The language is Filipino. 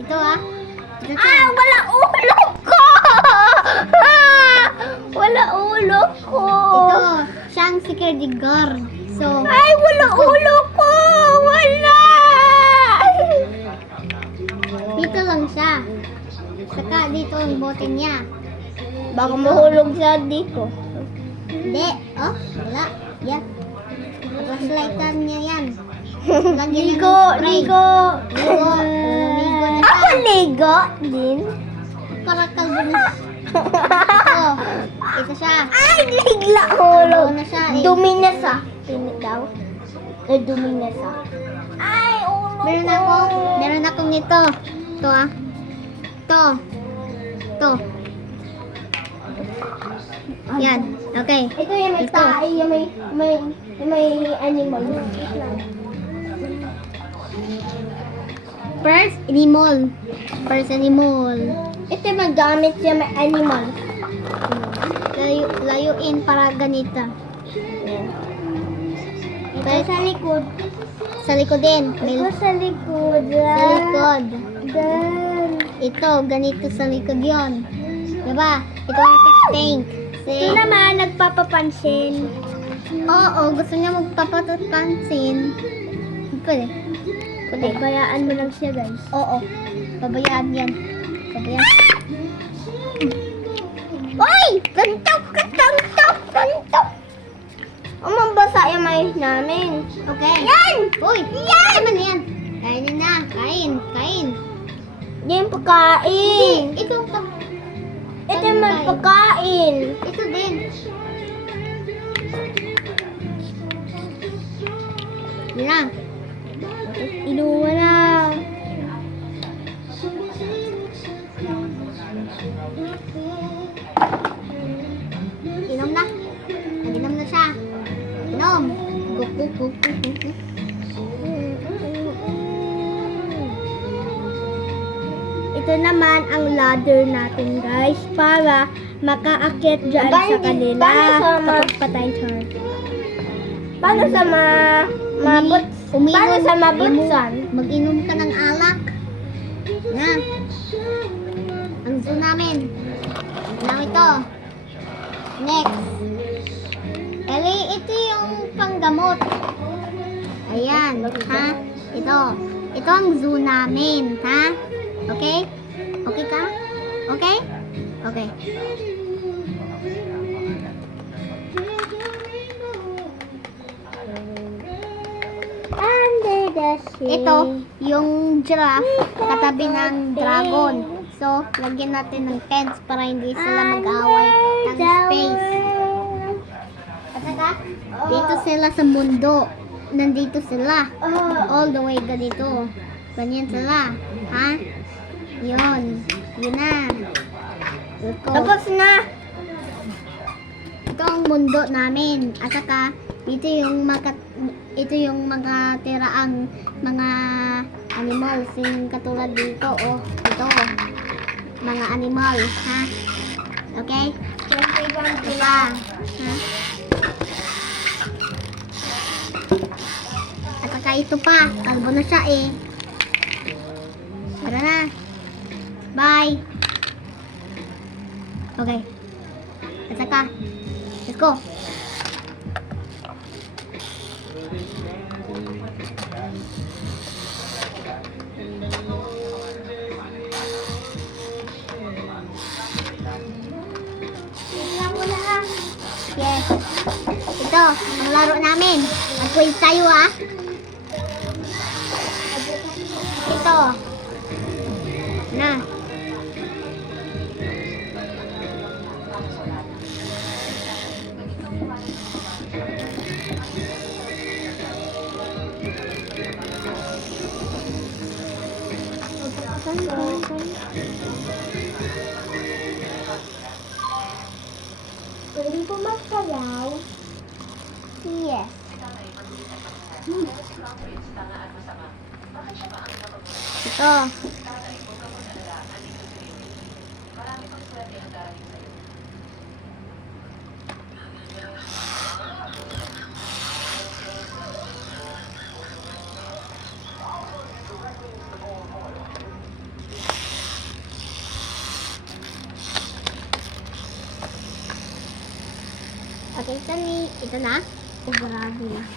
Ito ah. Ito siya. Ah, wala ulo ko! Wala ulo ko! Ito, siyang security guard. So, Ay, wala ulo ko! Wala! dito lang siya. Saka dito ang bote niya. Baka mahulog siya dito. Hindi. Oh, wala. Yan. Flashlightan niya yan. Lagyan niya ng Ligo, spray. ligo! Ligo. Ligo na siya. Ako ligo din? Para kalbo na siya. Ito. Ito siya. Ay, bigla hulog. Kalbo na siya eh. Dumi na sa. Pinit daw. Eh, dumi na sa. Ay, ulo Meron akong nito. Ito ah. Ito. Ito. Yan. Okay. Ito yung may Ito. tae, yung may animal. First animal. First animal. Ito yung gamit siya may animal. Layuin para ganito. Ito sa likod. Sa likod din. Ito sa likod. Sa likod. Dan. Ito, ganito sa likod yon. Diba? Ito ang fish tank. Ito naman, nagpapapansin. Oo, gusto niya magpapapansin. Pwede. Pwede, bayaan mo lang siya, guys. Oo. Pabayaan yan. Pabayaan. Uy! Gantok! Gantok! Umambasa yung mais namin. Okay. Yan! Uy! Yan! Ano yan? Kainin na. Kain. Kain. Yan pagkain. Ito pa. Ito naman pagkain. Ito din. Yan na. Inuwa na. Inom na. Nag-inom na siya. Inom. Guk. Ito naman ang ladder natin, guys, para makaakyat dyan sa kanila. Kapag patay siya. Paano sa mabot? Paano sa mabutsan? Mag-inom ka ng alak. Na. Ang zoo namin. Ano ito? Next. Eli, ito yung panggamot. Ayan, ha? Ito. Ito ang zoo namin, ha? Okay? Okay ka? Okay? Okay. Under the sea. Ito, yung giraffe, katabi ng dragon. So, lagyan natin ng fence para hindi sila mag-away ng space. At saka, dito sila sa mundo. Nandito sila. All the way ganito. Ganyan sila. Ha? Yun. Yun na. Let's go. Tapos na. Ito ang mundo namin. At saka, ito yung mga tiraang mga animals. Yung katulad dito, oh. Ito. Mga animal, ha? Okay? Ito pa. Ha? At saka ito pa. Kalbo na siya eh. Tara na. Bye. Okay. At saka, let's go. Yes. Ito, ang laro namin. Mag-quiz tayo ah. Ito. Na. Pwede po magsayaw? Yes. Ito. Okay, Sunny. Ito na. Oh, grabe na.